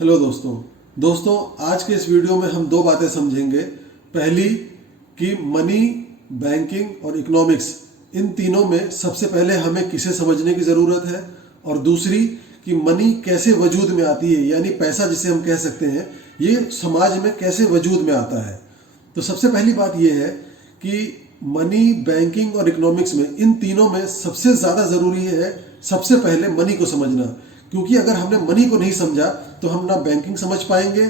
Hello दोस्तों आज के इस वीडियो में हम दो बातें समझेंगे। पहली कि मनी, बैंकिंग और इकोनॉमिक्स, इन तीनों में सबसे पहले हमें किसे समझने की ज़रूरत है, और दूसरी कि मनी कैसे वजूद में आती है, यानी पैसा जिसे हम कह सकते हैं, ये समाज में कैसे वजूद में आता है। तो सबसे पहली बात ये है कि मनी, बैंकिंग और इकोनॉमिक्स में, इन तीनों में सबसे ज़्यादा ज़रूरी है सबसे पहले मनी को समझना। क्योंकि अगर हमने मनी को नहीं समझा तो हम ना बैंकिंग समझ पाएंगे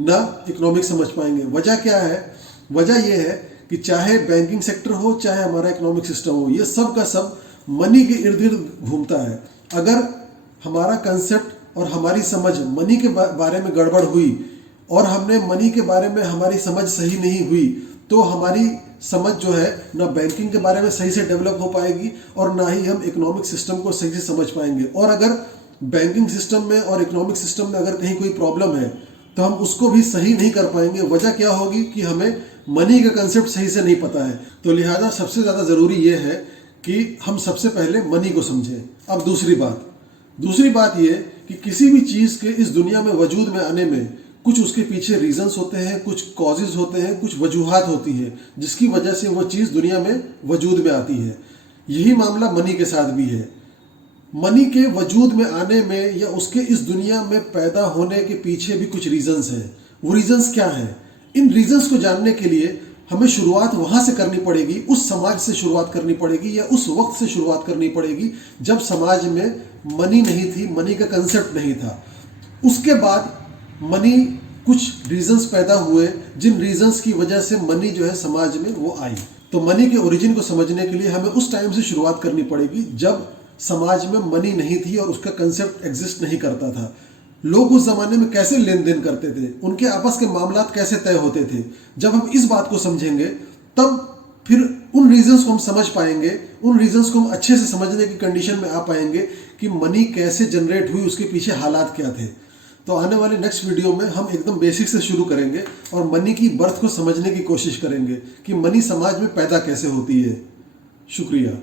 ना इकोनॉमिक्स समझ पाएंगे। वजह क्या है? वजह यह है कि चाहे बैंकिंग सेक्टर हो, चाहे हमारा इकोनॉमिक सिस्टम हो, ये सब का सब मनी के इर्द गिर्द घूमता है। अगर हमारा कंसेप्ट और हमारी समझ मनी के बारे में गड़बड़ हुई और हमने मनी के बारे में हमारी समझ सही नहीं हुई, तो हमारी समझ जो है ना बैंकिंग के बारे में सही से डेवलप हो पाएगी और ना ही हम इकोनॉमिक सिस्टम को सही से समझ पाएंगे। और अगर बैंकिंग सिस्टम में और इकोनॉमिक सिस्टम में अगर कहीं कोई प्रॉब्लम है तो हम उसको भी सही नहीं कर पाएंगे। वजह क्या होगी कि हमें मनी का कंसेप्ट सही से नहीं पता है। तो लिहाजा सबसे ज़्यादा ज़रूरी ये है कि हम सबसे पहले मनी को समझें। अब दूसरी बात ये कि किसी भी चीज़ के इस दुनिया में वजूद में आने में कुछ उसके पीछे रीजंस होते हैं, कुछ कॉजेज होते हैं, कुछ वजूहात होती हैं जिसकी वजह से वो चीज़ दुनिया में वजूद में आती है। यही मामला मनी के साथ भी है। मनी के वजूद में आने में या उसके इस दुनिया में पैदा होने के पीछे भी कुछ रीजंस हैं। वो रीजंस क्या हैं? इन रीजंस को जानने के लिए हमें शुरुआत वहाँ से करनी पड़ेगी, उस समाज से शुरुआत करनी पड़ेगी या उस वक्त से शुरुआत करनी पड़ेगी जब समाज में मनी नहीं थी, मनी का कंसेप्ट नहीं था। उसके बाद मनी कुछ रीजंस पैदा हुए, जिन रीजंस की वजह से मनी जो है समाज में वो आई। तो मनी के ओरिजिन को समझने के लिए हमें उस टाइम से शुरुआत करनी पड़ेगी जब समाज में मनी नहीं थी और उसका कंसेप्ट एग्जिस्ट नहीं करता था। लोग उस जमाने में कैसे लेन देन करते थे, उनके आपस के मामलात कैसे तय होते थे। जब हम इस बात को समझेंगे तब फिर उन रीजंस को हम समझ पाएंगे, उन रीजंस को हम अच्छे से समझने की कंडीशन में आ पाएंगे कि मनी कैसे जनरेट हुई, उसके पीछे हालात क्या थे। तो आने वाले नेक्स्ट वीडियो में हम एकदम बेसिक से शुरू करेंगे और मनी की बर्थ को समझने की कोशिश करेंगे कि मनी समाज में पैदा कैसे होती है। शुक्रिया।